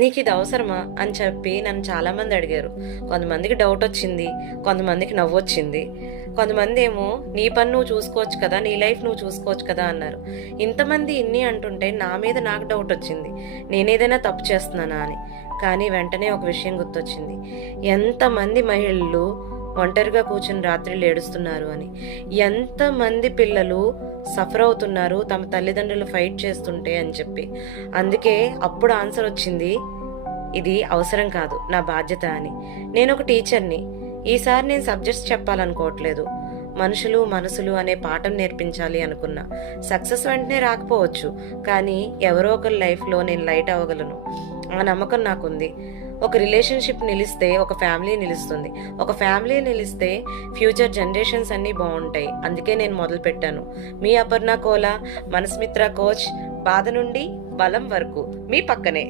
నీకు ఇది అవసరమా అని చెప్పి నన్ను చాలామంది అడిగారు. కొంతమందికి డౌట్ వచ్చింది, కొంతమందికి నవ్వు వచ్చింది, కొంతమంది ఏమో నీ పని నువ్వు చూసుకోవచ్చు కదా, నీ లైఫ్ నువ్వు చూసుకోవచ్చు కదా అన్నారు. ఇంతమంది ఇన్ని అంటుంటే నా మీద నాకు డౌట్ వచ్చింది, నేనేదైనా తప్పు చేస్తున్నానా అని. కానీ వెంటనే ఒక విషయం గుర్తొచ్చింది, ఎంతమంది మహిళలు ఒంటరిగా కూర్చుని రాత్రులు ఏడుస్తున్నారు అని, ఎంతమంది పిల్లలు సఫర్ అవుతున్నారు తమ తల్లిదండ్రులు ఫైట్ చేస్తుంటే అని చెప్పి. అందుకే అప్పుడు ఆన్సర్ వచ్చింది, ఇది అవసరం కాదు, నా బాధ్యత అని. నేను ఒక టీచర్ని. ఈసారి నేను సబ్జెక్ట్స్ చెప్పాలనుకోవట్లేదు, మనుషులు మనసులు అనే పాఠం నేర్పించాలి అనుకున్నా. సక్సెస్ వెంటనే రాకపోవచ్చు, కానీ ఎవరో ఒకరి లైఫ్లో నేను లైట్ అవ్వగలను. ఆ నమ్మకం నాకుంది. ఒక రిలేషన్షిప్ నిలిస్తే ఒక ఫ్యామిలీ నిలుస్తుంది, ఒక ఫ్యామిలీ నిలిస్తే ఫ్యూచర్ జనరేషన్స్ అన్నీ బాగుంటాయి. అందుకే నేను మొదలుపెట్టాను. మీ అపర్ణ కోలా, మనస్మిత్ర కోచ్. బాధ నుండి బలం వరకు మీ పక్కనే.